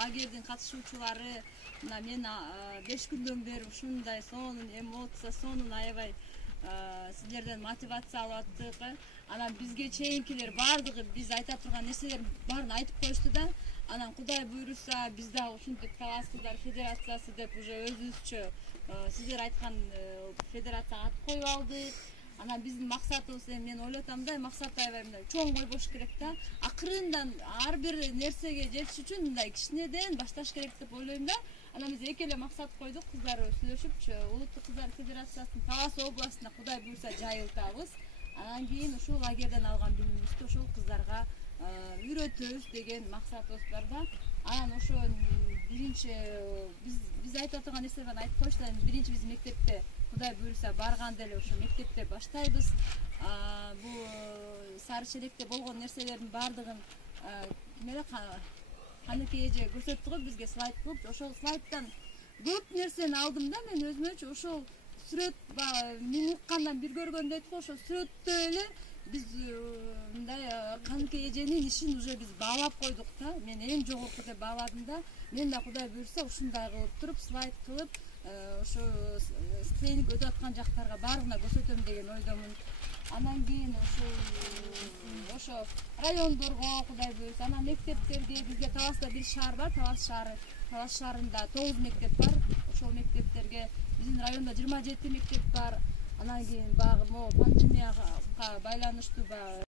лагердин катышуучулары мына мен 5 күндөн бери ушундай сонун эмоция, сонун аябай силерден мотивация алып аттык. Анан бизге чейинкилер баардыгы биз айта турган нерселердин баарын айтып коюшту да. Анан Кудай буйруса биз дагы ушинтип Талас кыздар федерациясы деп уже өзүбүзчө сиздер айткан федерацияга ат коюп алдык. Анан биздин максатыбыз мен ойлоп атам да, максат аябай мындай чоң койбош керек да. Акырындан ар бир нерсеге жетиш үчүн мындай кичинеден башташ керек деп ойлойм да. Анан биз эки эле максат койдук, кыздар сүйлөшүпчү, Улуттук кыздар федерациясынын Талас областына Кудай буйруса жайылтабыз. Анан кийин ушул лагерден алган билимибизди ошол кыздарга үйрөтөбүз деген максатыбыз бар да. Анан ошо биринчи биз айтып турган нерселерди айтып коюшту. Биринчи биз мектепте Кудай буйруса барганда эле ошо мектепте баштайбыз. Бул Сары Челекте болгон нерселердин баардыгын эле Каныкей эже көрсөттү го бизге слайд кылып. Ошол слайдтан көп нерсени алдым да мен өзүмөчү. Ошол сүрөт мен уккандан бир көргөн дейт го, ошол сүрөттө эле биз мындай Каныкей эженин ишин уже биз баалап койдук да. Мен эң жогорку деп бааладым да. Мен да Кудай буйруса ушундай кылып туруп слайд кылып ошо тренинг өтүп аткан жактарга баарына көрсөтөм деген ойдомун. Анан кийин ошо райондорго Кудай буйруса, анан мектептерге, бизде Таласта бир шаар бар, Талас шаарында 9 мектеп бар. Ошол мектептерге биздин райондо 27 мектеп бар. Анан кийин багы могу пандемияга байланыштуу